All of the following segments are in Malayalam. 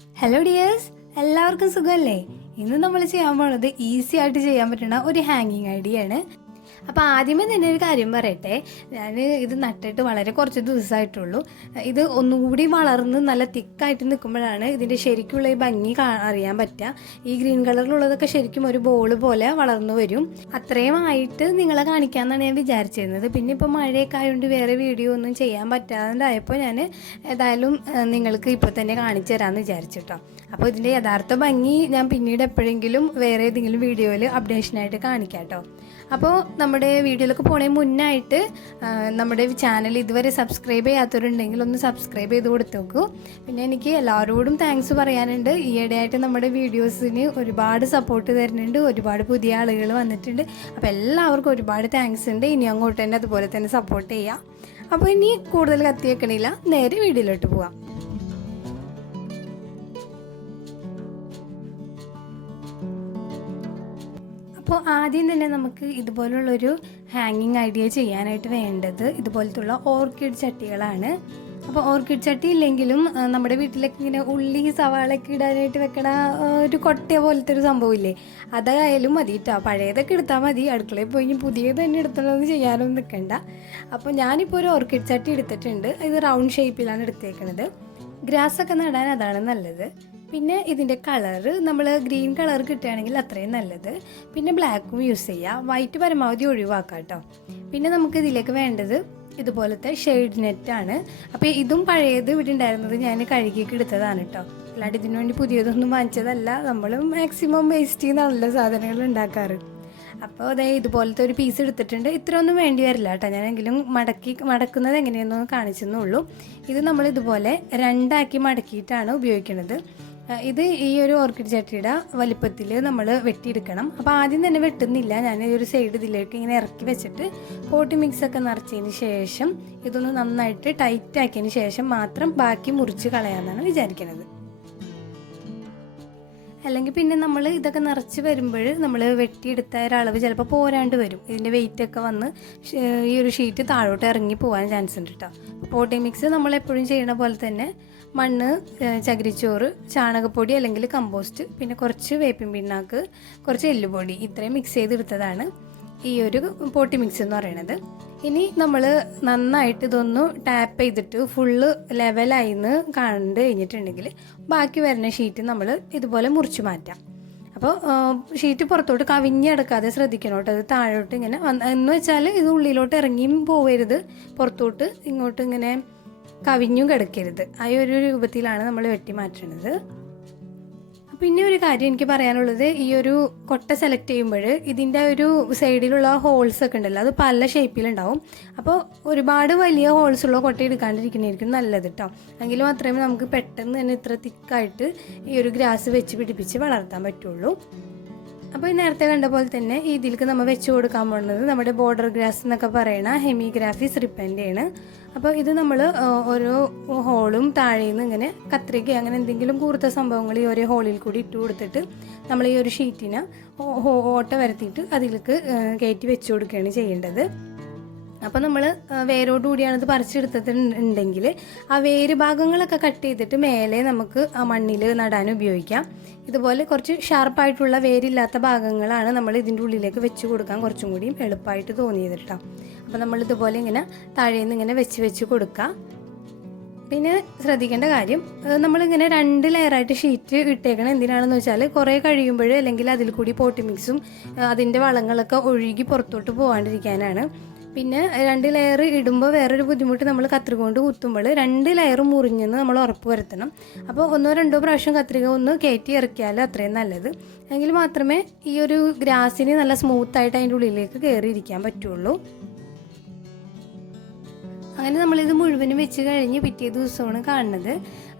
ഹലോ ഡിയേഴ്സ്, എല്ലാവർക്കും സുഖമല്ലേ? ഇന്ന് നമ്മൾ ചെയ്യാൻ പോണത് ഈസി ആയിട്ട് ചെയ്യാൻ പറ്റുന്ന ഒരു ഹാങ്ങിങ് ഐഡിയ ആണ്. അപ്പോൾ ആദ്യമേ തന്നെ ഒരു കാര്യം പറയട്ടെ, ഞാൻ ഇത് നട്ടിട്ട് വളരെ കുറച്ച് ദിവസമായിട്ടുള്ളൂ. ഇത് ഒന്നുകൂടി വളർന്ന് നല്ല തിക്കായിട്ട് നിൽക്കുമ്പോഴാണ് ഇതിൻ്റെ ശരിക്കുള്ള ഈ ഭംഗി അറിയാൻ പറ്റുക. ഈ ഗ്രീൻ കളറിലുള്ളതൊക്കെ ശരിക്കും ഒരു ബോൾ പോലെ വളർന്നു വരും. അത്രയും ആയിട്ട് നിങ്ങളെ കാണിക്കാമെന്നാണ് ഞാൻ വിചാരിച്ചിരുന്നത്. പിന്നെ ഇപ്പോൾ മഴയൊക്കെ ആയതുകൊണ്ട് വേറെ വീഡിയോ ഒന്നും ചെയ്യാൻ പറ്റാതായപ്പോൾ ഞാൻ ഏതായാലും നിങ്ങൾക്ക് ഇപ്പോൾ തന്നെ കാണിച്ചു തരാമെന്ന് വിചാരിച്ചിട്ടോ. അപ്പോൾ ഇതിൻ്റെ യഥാർത്ഥ ഭംഗി ഞാൻ പിന്നീട് എപ്പോഴെങ്കിലും വേറെ ഏതെങ്കിലും വീഡിയോയിൽ അപ്ഡേഷനായിട്ട് കാണിക്കാം കേട്ടോ. അപ്പോൾ നമ്മുടെ വീഡിയോയിലൊക്കെ പോണേ മുന്നായിട്ട് നമ്മുടെ ചാനൽ ഇതുവരെ സബ്സ്ക്രൈബ് ചെയ്യാത്തവരുണ്ടെങ്കിൽ ഒന്ന് സബ്സ്ക്രൈബ് ചെയ്ത് കൊടുത്തു നോക്കൂ. പിന്നെ എനിക്ക് എല്ലാവരോടും താങ്ക്സ് പറയാനുണ്ട്. ഈയിടെയായിട്ട് നമ്മുടെ വീഡിയോസിന് ഒരുപാട് സപ്പോർട്ട് തരുന്നുണ്ട്, ഒരുപാട് പുതിയ ആളുകൾ വന്നിട്ടുണ്ട്. അപ്പോൾ എല്ലാവർക്കും ഒരുപാട് താങ്ക്സ് ഉണ്ട്. ഇനി അങ്ങോട്ട് തന്നെ അതുപോലെ തന്നെ സപ്പോർട്ട് ചെയ്യാം. അപ്പോൾ ഇനി കൂടുതൽ കത്തി വെക്കണില്ല, നേരെ വീഡിയോയിലോട്ട് പോവാം. അപ്പോൾ ആദ്യം തന്നെ നമുക്ക് ഇതുപോലുള്ളൊരു ഹാങ്ങിങ് ഐഡിയ ചെയ്യാനായിട്ട് വേണ്ടത് ഇതുപോലത്തുള്ള ഓർക്കിഡ് ചട്ടികളാണ്. അപ്പോൾ ഓർക്കിഡ് ചട്ടി ഇല്ലെങ്കിലും നമ്മുടെ വീട്ടിലൊക്കെ ഇങ്ങനെ ഉള്ളി സവാളൊക്കെ ഇടാനായിട്ട് വെക്കണ ഒരു കൊട്ട പോലത്തെ ഒരു സംഭവമില്ലേ, അതായാലും മതി കേട്ടോ. പഴയതൊക്കെ എടുത്താൽ മതി, അടുക്കളയിൽ പോയി പുതിയത് തന്നെ എടുത്തോളൊന്നും ചെയ്യാനൊന്നും നിൽക്കണ്ട. അപ്പോൾ ഞാനിപ്പോൾ ഒരു ഓർക്കിഡ് ചട്ടി എടുത്തിട്ടുണ്ട്. ഇത് റൗണ്ട് ഷേപ്പിലാണ് എടുത്തേക്കുന്നത്. ഗ്രാസൊക്കെ നടാൻ അതാണ് നല്ലത്. പിന്നെ ഇതിൻ്റെ കളറ് നമ്മൾ ഗ്രീൻ കളർ കിട്ടുകയാണെങ്കിൽ അത്രയും നല്ലത്. പിന്നെ ബ്ലാക്കും യൂസ് ചെയ്യുക, വൈറ്റ് പരമാവധി ഒഴിവാക്കാം കേട്ടോ. പിന്നെ നമുക്ക് ഇതിലേക്ക് വേണ്ടത് ഇതുപോലത്തെ ഷെയ്ഡ് നെറ്റാണ്. അപ്പോൾ ഇതും പഴയത് ഇവിടെ ഉണ്ടായിരുന്നത് ഞാൻ കഴുകിയൊക്കെ എടുത്തതാണ് കേട്ടോ. അല്ലാണ്ട് ഇതിനു വേണ്ടി പുതിയതൊന്നും വാങ്ങിച്ചതല്ല. നമ്മൾ മാക്സിമം വേസ്റ്റ് ചെയ്യുന്ന സാധനങ്ങൾ ഉണ്ടാക്കാറ്. അപ്പോൾ അതായത് ഇതുപോലത്തെ ഒരു പീസ് എടുത്തിട്ടുണ്ട്. ഇത്രയൊന്നും വേണ്ടി വരില്ല കേട്ടോ. ഞാനെങ്കിലും മടക്കുന്നത് എങ്ങനെയെന്നൊന്ന് കാണിച്ചെന്നുള്ളൂ. ഇത് നമ്മൾ ഇതുപോലെ രണ്ടാക്കി മടക്കിയിട്ടാണ് ഉപയോഗിക്കുന്നത്. ഇത് ഈ ഒരു ഓർക്കിഡ് ചട്ടിയുടെ വലിപ്പത്തിൽ നമ്മൾ വെട്ടിയെടുക്കണം. അപ്പോൾ ആദ്യം തന്നെ വെട്ടുന്നില്ല, ഞാൻ ഈ ഒരു സൈഡ് ഇതിലേക്ക് ഇങ്ങനെ ഇറക്കി വെച്ചിട്ട് പോട്ടി മിക്സൊക്കെ നിറച്ചതിന് ശേഷം ഇതൊന്ന് നന്നായിട്ട് ടൈറ്റ് ആക്കിയതിന് ശേഷം മാത്രം ബാക്കി മുറിച്ച് കളയാമെന്നാണ് വിചാരിക്കുന്നത്. അല്ലെങ്കിൽ പിന്നെ നമ്മൾ ഇതൊക്കെ നിറച്ച് വരുമ്പോൾ നമ്മൾ വെട്ടിയെടുത്ത ഒരളവ് ചിലപ്പോൾ പോരാണ്ട് വരും. ഇതിൻ്റെ വെയിറ്റൊക്കെ വന്ന് ഈ ഒരു ഷീറ്റ് താഴോട്ട് ഇറങ്ങി പോകാൻ ചാൻസ് ഉണ്ട് കേട്ടോ. പോട്ടി മിക്സ് നമ്മളെപ്പോഴും ചെയ്യണ പോലെ തന്നെ മണ്ണ്, ചകിരിച്ചോറ്, ചാണകപ്പൊടി അല്ലെങ്കിൽ കമ്പോസ്റ്റ്, പിന്നെ കുറച്ച് വേപ്പിൻ പിണ്ണാക്ക്, കുറച്ച് എല്ലുപൊടി, ഇത്രയും മിക്സ് ചെയ്തെടുത്തതാണ് ഈ ഒരു പോട്ടി മിക്സ് എന്ന് പറയുന്നത്. ഇനി നമ്മൾ നന്നായിട്ട് ഇതൊന്ന് ടാപ്പ് ചെയ്തിട്ട് ഫുള്ള് ലെവലായിന്ന് കണ്ടു കഴിഞ്ഞിട്ടുണ്ടെങ്കിൽ ബാക്കി വരുന്ന ഷീറ്റ് നമ്മൾ ഇതുപോലെ മുറിച്ച് മാറ്റാം. അപ്പോൾ ഷീറ്റ് പുറത്തോട്ട് കവിഞ്ഞെടുക്കാതെ ശ്രദ്ധിക്കണം കേട്ടോ. അത് താഴോട്ട് ഇങ്ങനെ എന്ന് വെച്ചാൽ ഇത് ഉള്ളിലോട്ട് ഇറങ്ങിയും പോവരുത്, പുറത്തോട്ട് ഇങ്ങോട്ട് ഇങ്ങനെ കവിഞ്ഞും കിടക്കരുത്. ആ ഒരു രൂപത്തിലാണ് നമ്മൾ വെട്ടി മാറ്റുന്നത്. പിന്നെ ഒരു കാര്യം എനിക്ക് പറയാനുള്ളത്, ഈ ഒരു കൊട്ട സെലക്ട് ചെയ്യുമ്പോൾ ഇതിൻ്റെ ഒരു സൈഡിലുള്ള ഹോൾസ് ഒക്കെ ഉണ്ടല്ലോ, അത് പല ഷേപ്പിലുണ്ടാവും. അപ്പോൾ ഒരുപാട് വലിയ ഹോൾസുള്ള കൊട്ട എടുക്കാണ്ടിരിക്കുന്നതായിരിക്കും നല്ലത് കേട്ടോ. എങ്കിൽ മാത്രമേ നമുക്ക് പെട്ടെന്ന് തന്നെ ഇത്ര തിക്കായിട്ട് ഈ ഒരു ഗ്രാസ് വെച്ച് പിടിപ്പിച്ച് വളർത്താൻ പറ്റുള്ളൂ. അപ്പോൾ നേരത്തെ കണ്ട പോലെ തന്നെ ഇതിലേക്ക് നമ്മൾ വെച്ച് കൊടുക്കാൻ പോകുന്നത് നമ്മുടെ ബോർഡർ ഗ്രാസ് എന്നൊക്കെ പറയുന്ന ഹെമിഗ്രാഫിസ് റിപ്പൻ്റെയാണ്. അപ്പോൾ ഇത് നമ്മൾ ഓരോ ഹോളും താഴേന്ന് ഇങ്ങനെ കത്രിക അങ്ങനെ എന്തെങ്കിലും കൂർത്ത സംഭവങ്ങൾ ഈ ഓരോ ഹോളിൽ കൂടി ഇട്ട് കൊടുത്തിട്ട് നമ്മൾ ഈ ഒരു ഷീറ്റിന് ഓട്ട വരുത്തിയിട്ട് അതിലേക്ക് കയറ്റി വെച്ച് കൊടുക്കുകയാണ് ചെയ്യേണ്ടത്. അപ്പോൾ നമ്മൾ വേരോടുകൂടിയാണ് ഇത് പറിച്ചെടുത്തിട്ടുണ്ടെങ്കിൽ ആ വേര് ഭാഗങ്ങളൊക്കെ കട്ട് ചെയ്തിട്ട് മേലെ നമുക്ക് ആ മണ്ണിൽ നടാൻ ഉപയോഗിക്കാം. ഇതുപോലെ കുറച്ച് ഷാർപ്പായിട്ടുള്ള വേരില്ലാത്ത ഭാഗങ്ങളാണ് നമ്മൾ ഇതിൻ്റെ ഉള്ളിലേക്ക് വെച്ച് കൊടുക്കാൻ കുറച്ചും കൂടിയും എളുപ്പമായിട്ട് തോന്നിയത് കേട്ടോ. അപ്പോൾ നമ്മൾ ഇതുപോലെ ഇങ്ങനെ താഴേന്ന് ഇങ്ങനെ വെച്ച് കൊടുക്കുക. പിന്നെ ശ്രദ്ധിക്കേണ്ട കാര്യം, നമ്മളിങ്ങനെ 2 ലെയറായിട്ട് ഷീറ്റ് ഇട്ടേക്കണം. എന്തിനാണെന്ന് വെച്ചാൽ കുറേ കഴിയുമ്പോൾ അല്ലെങ്കിൽ അതിൽ കൂടി പോട്ടി മിക്സും അതിൻ്റെ വളങ്ങളൊക്കെ ഒഴുകി പുറത്തോട്ട് പോകാണ്ടിരിക്കാനാണ്. പിന്നെ 2 ലെയർ ഇടുമ്പോൾ വേറൊരു ബുദ്ധിമുട്ട്, നമ്മൾ കത്രിക കൊണ്ട് കുത്തുമ്പോൾ 2 ലെയർ മുറിഞ്ഞെന്ന് നമ്മൾ ഉറപ്പ് വരുത്തണം. അപ്പോൾ 1-2 പ്രാവശ്യം കത്രിക ഒന്ന് കയറ്റി ഇറക്കിയാൽ അത്രയും നല്ലത്. എങ്കിൽ മാത്രമേ ഈ ഒരു ഗ്രാസിന് നല്ല സ്മൂത്തായിട്ട് അതിൻ്റെ ഉള്ളിലേക്ക് കയറിയിരിക്കാൻ പറ്റുള്ളൂ. അങ്ങനെ നമ്മളിത് മുഴുവനും വെച്ച് കഴിഞ്ഞ് പിറ്റേ ദിവസമാണ് കാണുന്നത്.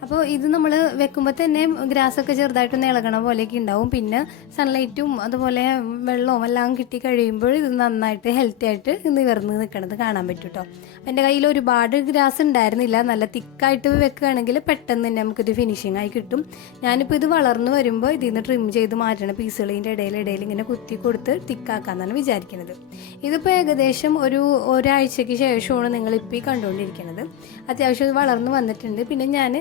അപ്പോൾ ഇത് നമ്മൾ വെക്കുമ്പോൾ തന്നെ ഗ്രാസൊക്കെ ചെറുതായിട്ടൊന്ന് ഇളകണ പോലെയൊക്കെ ഉണ്ടാവും. പിന്നെ സൺലൈറ്റും അതുപോലെ വെള്ളവും എല്ലാം കിട്ടി കഴിയുമ്പോൾ ഇത് നന്നായിട്ട് ഹെൽത്തി ആയിട്ട് നിവർന്ന് നിൽക്കണത് കാണാൻ പറ്റും കേട്ടോ. അപ്പോൾ എൻ്റെ കയ്യിൽ ഒരുപാട് ഗ്രാസ് ഉണ്ടായിരുന്നില്ല. നല്ല തിക്കായിട്ട് വെക്കുകയാണെങ്കിൽ പെട്ടെന്ന് തന്നെ നമുക്കിത് ഫിനിഷിംഗ് ആയി കിട്ടും. ഞാനിപ്പോൾ ഇത് വളർന്നു വരുമ്പോൾ ഇതിൽ നിന്ന് ട്രിം ചെയ്ത് മാറ്റണ പീസുകളിൻ്റെ ഇടയിൽ ഇങ്ങനെ കുത്തി കൊടുത്ത് തിക്കാക്കാന്നാണ് വിചാരിക്കുന്നത്. ഇതിപ്പോൾ ഏകദേശം ഒരാഴ്ചയ്ക്ക് ശേഷമാണ് നിങ്ങളിപ്പോൾ ഈ കണ്ടുകൊണ്ടിരിക്കുന്നത്. അത്യാവശ്യം ഇത് വളർന്നു വന്നിട്ടുണ്ട്. പിന്നെ ഞാൻ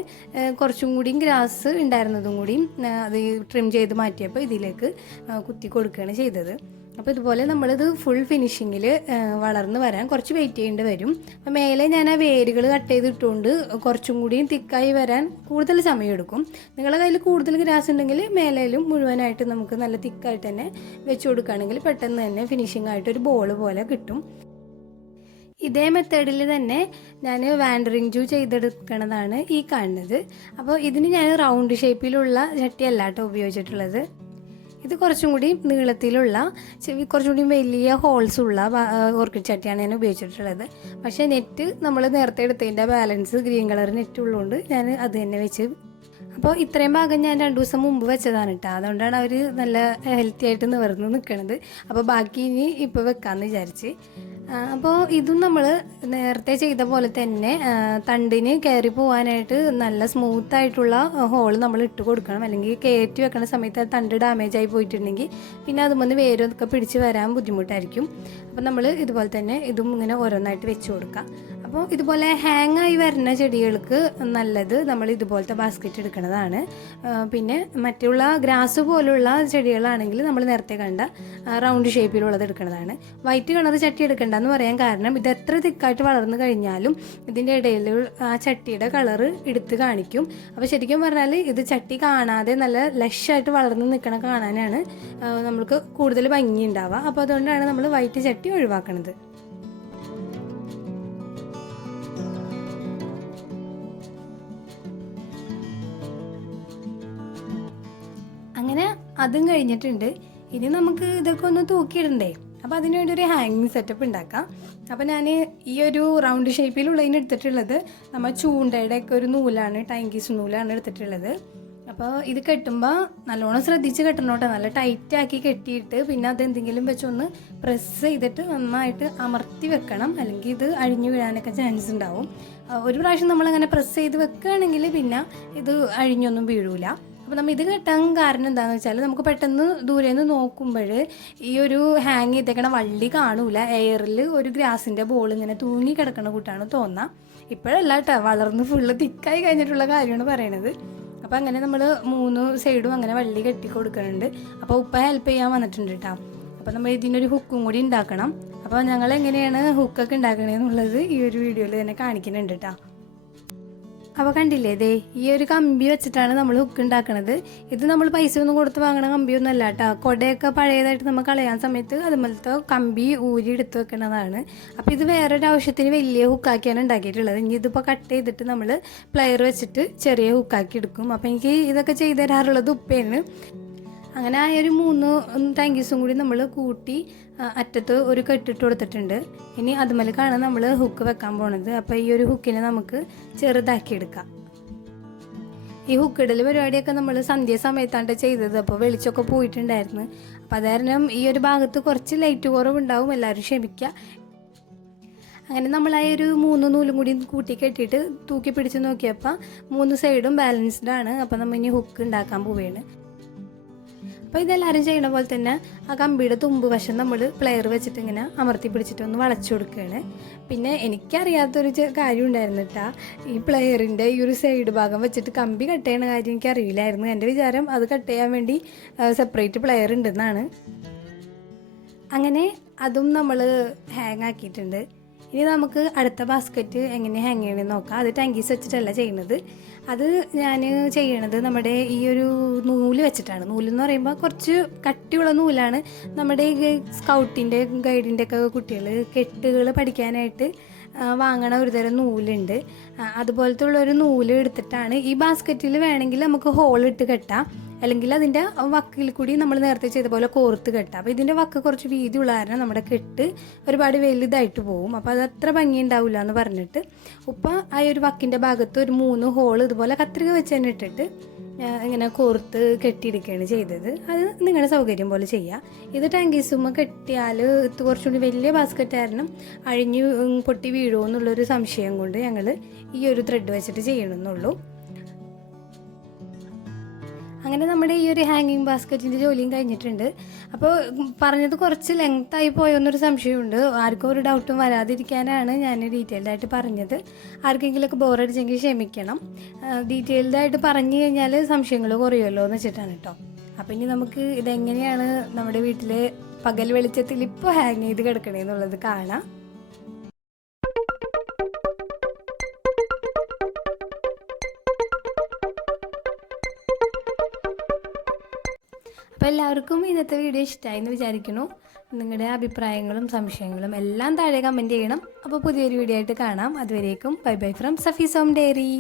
കുറച്ചും കൂടിയും ഗ്രാസ് ഉണ്ടായിരുന്നതും കൂടിയും അത് ട്രിം ചെയ്ത് മാറ്റിയപ്പോൾ ഇതിലേക്ക് കുത്തി കൊടുക്കുകയാണ് ചെയ്തത്. അപ്പോൾ ഇതുപോലെ നമ്മളിത് ഫുൾ ഫിനിഷിങ്ങിൽ വളർന്ന് വരാൻ കുറച്ച് വെയിറ്റ് ചെയ്യേണ്ടി വരും. അപ്പോൾ മേലെ ഞാൻ ആ വേരുകൾ കട്ട് ചെയ്തിട്ടുകൊണ്ട് കുറച്ചും കൂടിയും തിക്കായി വരാൻ കൂടുതൽ സമയമെടുക്കും. നിങ്ങളുടെ കയ്യിൽ കൂടുതൽ ഗ്രാസ് ഉണ്ടെങ്കിൽ മേലേലും മുഴുവനായിട്ട് നമുക്ക് നല്ല തിക്കായിട്ട് തന്നെ വെച്ച് കൊടുക്കുകയാണെങ്കിൽ പെട്ടെന്ന് തന്നെ ഫിനിഷിംഗ് ആയിട്ട് ഒരു ബോൾ പോലെ കിട്ടും. ഇതേ മെത്തേഡിൽ തന്നെ ഞാൻ വാൻഡറിങ് ജൂ ചെയ്തെടുക്കണതാണ് ഈ കാണുന്നത്. അപ്പോൾ ഇതിന് ഞാൻ റൗണ്ട് ഷേപ്പിലുള്ള ചട്ടിയല്ല കേട്ടോ ഉപയോഗിച്ചിട്ടുള്ളത്. ഇത് കുറച്ചും കൂടി നീളത്തിലുള്ള കുറച്ചും കൂടി വലിയ ഹോൾസ് ഉള്ള ഓർക്കിഡ് ചട്ടിയാണ് ഞാൻ ഉപയോഗിച്ചിട്ടുള്ളത്. പക്ഷേ നെറ്റ് നമ്മൾ നേരത്തെ എടുത്തതിൻ്റെ ബാലൻസ് ഗ്രീൻ കളർ നെറ്റ് ഉള്ളതുകൊണ്ട് ഞാൻ അത് തന്നെ വെച്ച്. അപ്പോൾ ഇത്രയും ഭാഗം ഞാൻ 2 ദിവസം മുമ്പ് വെച്ചതാണ് കേട്ടോ. അതുകൊണ്ടാണ് അവർ നല്ല ഹെൽത്തി ആയിട്ട് നിവർന്ന് നിൽക്കുന്നത്. അപ്പോൾ ബാക്കി ഇനി ഇപ്പോൾ വെക്കാമെന്ന് വിചാരിച്ച്. അപ്പോൾ ഇതും നമ്മൾ നേരത്തെ ചെയ്ത പോലെ തന്നെ തണ്ടിന് കയറി പോകാനായിട്ട് നല്ല സ്മൂത്തായിട്ടുള്ള ഹോൾ നമ്മൾ ഇട്ട് കൊടുക്കണം. അല്ലെങ്കിൽ കയറ്റി വെക്കുന്ന സമയത്ത് തണ്ട് ഡാമേജ് ആയി പോയിട്ടുണ്ടെങ്കിൽ പിന്നെ അതുമൊന്ന് വേരൊക്കെ പിടിച്ച് വരാൻ ബുദ്ധിമുട്ടായിരിക്കും. അപ്പോൾ നമ്മൾ ഇതുപോലെ തന്നെ ഇതും ഇങ്ങനെ ഓരോന്നായിട്ട് വെച്ച് കൊടുക്കാം. അപ്പോൾ ഇതുപോലെ ഹാങ് ആയി വരുന്ന ചെടികൾക്ക് നല്ലത് നമ്മൾ ഇതുപോലത്തെ ബാസ്ക്കറ്റ് എടുക്കുന്നതാണ്. പിന്നെ മറ്റുള്ള ഗ്രാസ് പോലുള്ള ചെടികളാണെങ്കിൽ നമ്മൾ നേരത്തെ കണ്ട റൗണ്ട് ഷേപ്പിലുള്ളത് എടുക്കുന്നതാണ്. വൈറ്റ് കളർ ചട്ടി എടുക്കേണ്ടെന്ന് പറയാൻ കാരണം ഇത് എത്ര തിക്കായിട്ട് വളർന്നു കഴിഞ്ഞാലും ഇതിൻ്റെ ഇടയിൽ ആ ചട്ടിയുടെ കളറ് എടുത്ത് കാണിക്കും. അപ്പോൾ ശരിക്കും പറഞ്ഞാൽ ഇത് ചട്ടി കാണാതെ നല്ല ലഷായിട്ട് വളർന്ന് നിൽക്കണ കാണാനാണ് നമുക്ക് കൂടുതൽ ഭംഗി ഉണ്ടാവുക. അപ്പോൾ അതുകൊണ്ടാണ് നമ്മൾ വൈറ്റ് ചട്ടി ഒഴിവാക്കുന്നത്. അങ്ങനെ അതും കഴിഞ്ഞിട്ടുണ്ട്. ഇനി നമുക്ക് ഇതൊക്കെ ഒന്ന് തൂക്കിയിടണ്ടേ. അപ്പോൾ അതിനുവേണ്ടി ഒരു ഹാങ്ങിങ് സെറ്റപ്പ് ഉണ്ടാക്കാം. അപ്പോൾ ഞാൻ ഈ ഒരു റൗണ്ട് ഷേപ്പിലുള്ളതിന് എടുത്തിട്ടുള്ളത് നമ്മൾ ചൂണ്ടയുടെ ഒക്കെ ഒരു നൂലാണ്, ടൈങ്കീസ് നൂലാണ് എടുത്തിട്ടുള്ളത്. അപ്പോൾ ഇത് കെട്ടുമ്പോൾ നല്ലോണം ശ്രദ്ധിച്ച് കെട്ടണം കേട്ടോ. നല്ല ടൈറ്റാക്കി കെട്ടിയിട്ട് പിന്നെ അതെന്തെങ്കിലും വെച്ചൊന്ന് പ്രസ് ചെയ്തിട്ട് നന്നായിട്ട് അമർത്തി വെക്കണം. അല്ലെങ്കിൽ ഇത് അഴിഞ്ഞു വീഴാനൊക്കെ ചാൻസ് ഉണ്ടാവും. ഒരു പ്രാവശ്യം നമ്മളങ്ങനെ പ്രസ് ചെയ്ത് വെക്കുകയാണെങ്കിൽ പിന്നെ ഇത് അഴിഞ്ഞൊന്നും വീഴൂല. അപ്പോൾ നമ്മൾ ഇത് കെട്ടാൻ കാരണം എന്താണെന്ന് വെച്ചാൽ നമുക്ക് പെട്ടെന്ന് ദൂരെ നിന്ന് നോക്കുമ്പോൾ ഈ ഒരു ഹാങ് ചെയ്തേക്കണ വള്ളി കാണൂല. എയറിൽ ഒരു ഗ്രാസിൻ്റെ ബോൾ ഇങ്ങനെ തൂങ്ങി കിടക്കണ കൂട്ടാണ് തോന്നാം. ഇപ്പോഴല്ല കേട്ടോ, വളർന്ന് ഫുള്ള് തിക്കായി കഴിഞ്ഞിട്ടുള്ള കാര്യമാണ് പറയണത്. അപ്പോൾ അങ്ങനെ നമ്മൾ 3 സൈഡും അങ്ങനെ വള്ളി കെട്ടി കൊടുക്കുന്നുണ്ട്. അപ്പോൾ ഉപ്പ ഹെൽപ്പ് ചെയ്യാൻ വന്നിട്ടുണ്ട് കേട്ടോ. അപ്പോൾ നമ്മൾ ഇതിനൊരു ഹുക്കും കൂടി ഉണ്ടാക്കണം. അപ്പോൾ ഞങ്ങൾ എങ്ങനെയാണ് ഹുക്കൊക്കെ ഉണ്ടാക്കണതെന്നുള്ളത് ഈ ഒരു വീഡിയോയിൽ തന്നെ കാണിക്കുന്നുണ്ട് കേട്ടോ. അപ്പോൾ കണ്ടില്ലേ, ദേ ഈ ഒരു കമ്പി വെച്ചിട്ടാണ് നമ്മൾ ഹുക്ക് ഉണ്ടാക്കണത്. ഇത് നമ്മൾ പൈസ ഒന്നും കൊടുത്ത് വാങ്ങണ കമ്പിയൊന്നും അല്ല കേട്ടോ. കൊടയൊക്കെ പഴയതായിട്ട് നമ്മൾ കളയാൻ സമയത്ത് അതുപോലത്തെ കമ്പി ഊരി എടുത്ത് വെക്കുന്നതാണ്. അപ്പോൾ ഇത് വേറൊരു ആവശ്യത്തിന് വലിയ ഹുക്കാക്കിയാണ് ഉണ്ടാക്കിയിട്ടുള്ളത്. ഇനി ഇതിപ്പോൾ കട്ട് ചെയ്തിട്ട് നമ്മൾ പ്ലെയർ വെച്ചിട്ട് ചെറിയ ഹുക്കാക്കി എടുക്കും. അപ്പോൾ എനിക്ക് ഇതൊക്കെ ചെയ്തു തരാറുള്ളത് ഉപ്പയാണ്. അങ്ങനെ ആ ഒരു 3 ടാങ്കീസും കൂടി നമ്മൾ കൂട്ടി അറ്റത്ത് ഒരു കെട്ടിട്ട് കൊടുത്തിട്ടുണ്ട്. ഇനി അതുമേലേക്കാണ് നമ്മൾ ഹുക്ക് വെക്കാൻ പോണത്. അപ്പോൾ ഈ ഒരു ഹുക്കിനെ നമുക്ക് ചെറുതാക്കി എടുക്കാം. ഈ ഹുക്കിടൽ പരിപാടിയൊക്കെ നമ്മൾ സന്ധ്യ സമയത്താണ് ചെയ്തത്. അപ്പോൾ വെളിച്ചമൊക്കെ പോയിട്ടുണ്ടായിരുന്നു. അപ്പോൾ അത് കാരണം ഈ ഒരു ഭാഗത്ത് കുറച്ച് ലൈറ്റ് കുറവുണ്ടാവും, എല്ലാവരും ക്ഷമിക്കുക. അങ്ങനെ നമ്മൾ ആ ഒരു 3 നൂലും കൂടി കൂട്ടി കെട്ടിയിട്ട് തൂക്കി പിടിച്ച് നോക്കിയപ്പോൾ 3 സൈഡും ബാലൻസ്ഡ് ആണ്. അപ്പോൾ നമ്മൾ ഇനി ഹുക്ക് ഉണ്ടാക്കാൻ പോവുകയാണ്. അപ്പോൾ ഇതെല്ലാവരും ചെയ്യണ പോലെ തന്നെ ആ കമ്പിയുടെ തുമ്പ് വശം നമ്മൾ പ്ലെയർ വെച്ചിട്ട് ഇങ്ങനെ അമർത്തി പിടിച്ചിട്ടൊന്ന് വളച്ചു കൊടുക്കുകയാണ്. പിന്നെ എനിക്കറിയാത്തൊരു കാര്യം ഉണ്ടായിരുന്നു കേട്ടോ. ഈ പ്ലെയറിൻ്റെ ഈ ഒരു സൈഡ് ഭാഗം വെച്ചിട്ട് കമ്പി കട്ട് ചെയ്യണ കാര്യം എനിക്കറിയില്ലായിരുന്നു. എൻ്റെ വിചാരം അത് കട്ട് ചെയ്യാൻ വേണ്ടി സെപ്പറേറ്റ് പ്ലെയർ ഉണ്ടെന്നാണ്. അങ്ങനെ അതും നമ്മൾ ഹാങ് ആക്കിയിട്ടുണ്ട്. ഇനി നമുക്ക് അടുത്ത ബാസ്ക്കറ്റ് എങ്ങനെ ഹാങ് ചെയ്യണമെന്ന് നോക്കാം. അത് ടാങ്കീസ് വെച്ചിട്ടല്ല ചെയ്യുന്നത്. അത് ഞാൻ ചെയ്യണത് നമ്മുടെ ഈ ഒരു നൂല് വെച്ചിട്ടാണ്. നൂലെന്ന് പറയുമ്പോൾ കുറച്ച് കട്ടിയുള്ള നൂലാണ്. നമ്മുടെ ഈ സ്കൗട്ടിൻ്റെ ഗൈഡിൻ്റെ ഒക്കെ കുട്ടികൾ കെട്ടുകൾ പഠിക്കാനായിട്ട് വാങ്ങണ ഒരു തരം നൂലുണ്ട്. അതുപോലത്തെ ഉള്ളൊരു നൂല് എടുത്തിട്ടാണ് ഈ ബാസ്ക്കറ്റിൽ വേണമെങ്കിൽ നമുക്ക് ഹോളിട്ട് കെട്ടാം, അല്ലെങ്കിൽ അതിൻ്റെ വക്കിൽ കൂടി നമ്മൾ നേരത്തെ ചെയ്ത പോലെ കോർത്ത് കെട്ടാം. അപ്പോൾ ഇതിൻ്റെ വക്ക് കുറച്ച് വീതി ഉള്ള കാരണം നമ്മുടെ കെട്ട് ഒരുപാട് വലുതായിട്ട് പോകും. അപ്പോൾ അത് അത്ര ഭംഗി ഉണ്ടാവില്ല എന്ന് പറഞ്ഞിട്ട് ഉപ്പ ആ ഒരു വക്കിൻ്റെ ഭാഗത്ത് ഒരു 3 ഹോൾ ഇതുപോലെ കത്രിക വെച്ച് തന്നെ ഇട്ടിട്ട് ഇങ്ങനെ കോർത്ത് കെട്ടിയെടുക്കുകയാണ് ചെയ്തത്. അത് നിങ്ങളുടെ സൗകര്യം പോലെ ചെയ്യുക. ഇത് ടാങ്കീസുമ്മ കെട്ടിയാൽ ഇത് കുറച്ചുകൂടി വലിയ ബാസ്ക്കറ്റ് കാരണം അഴിഞ്ഞ് പൊട്ടി വീഴുമോ എന്നുള്ളൊരു സംശയം കൊണ്ട് ഞങ്ങൾ ഈ ഒരു ത്രെഡ് വെച്ചിട്ട് ചെയ്യണമെന്നുള്ളൂ. അങ്ങനെ അങ്ങനെ നമ്മുടെ ഈ ഒരു ഹാങ്ങിങ് ബാസ്ക്കറ്റിൻ്റെ ജോലിയും കഴിഞ്ഞിട്ടുണ്ട്. അപ്പോൾ പറഞ്ഞത് കുറച്ച് ലെങ്ത്തായി പോയോന്നൊരു സംശയമുണ്ട്. ആർക്കും ഒരു ഡൗട്ടും വരാതിരിക്കാനാണ് ഞാൻ ഡീറ്റെയിൽഡായിട്ട് പറഞ്ഞത്. ആർക്കെങ്കിലുമൊക്കെ ബോറടിച്ചെങ്കിൽ ക്ഷമിക്കണം. ഡീറ്റെയിൽഡായിട്ട് പറഞ്ഞു കഴിഞ്ഞാൽ സംശയങ്ങൾ കുറയുമല്ലോ എന്ന് വെച്ചിട്ടാണ് കേട്ടോ. അപ്പം ഇനി നമുക്ക് ഇതെങ്ങനെയാണ് നമ്മുടെ വീട്ടിൽ പകൽ വെളിച്ചത്തിൽ ഇപ്പോൾ ഹാങ് ചെയ്ത് കിടക്കണേന്നുള്ളത് കാണാം. അപ്പോൾ എല്ലാവർക്കും ഇന്നത്തെ വീഡിയോ ഇഷ്ടമായി എന്ന് വിചാരിക്കുന്നു. നിങ്ങളുടെ അഭിപ്രായങ്ങളും സംശയങ്ങളും എല്ലാം താഴെ കമൻറ്റ് ചെയ്യണം. അപ്പോൾ പുതിയൊരു വീഡിയോ ആയിട്ട് കാണാം. അതുവരേക്കും bye bye from Safees home diary.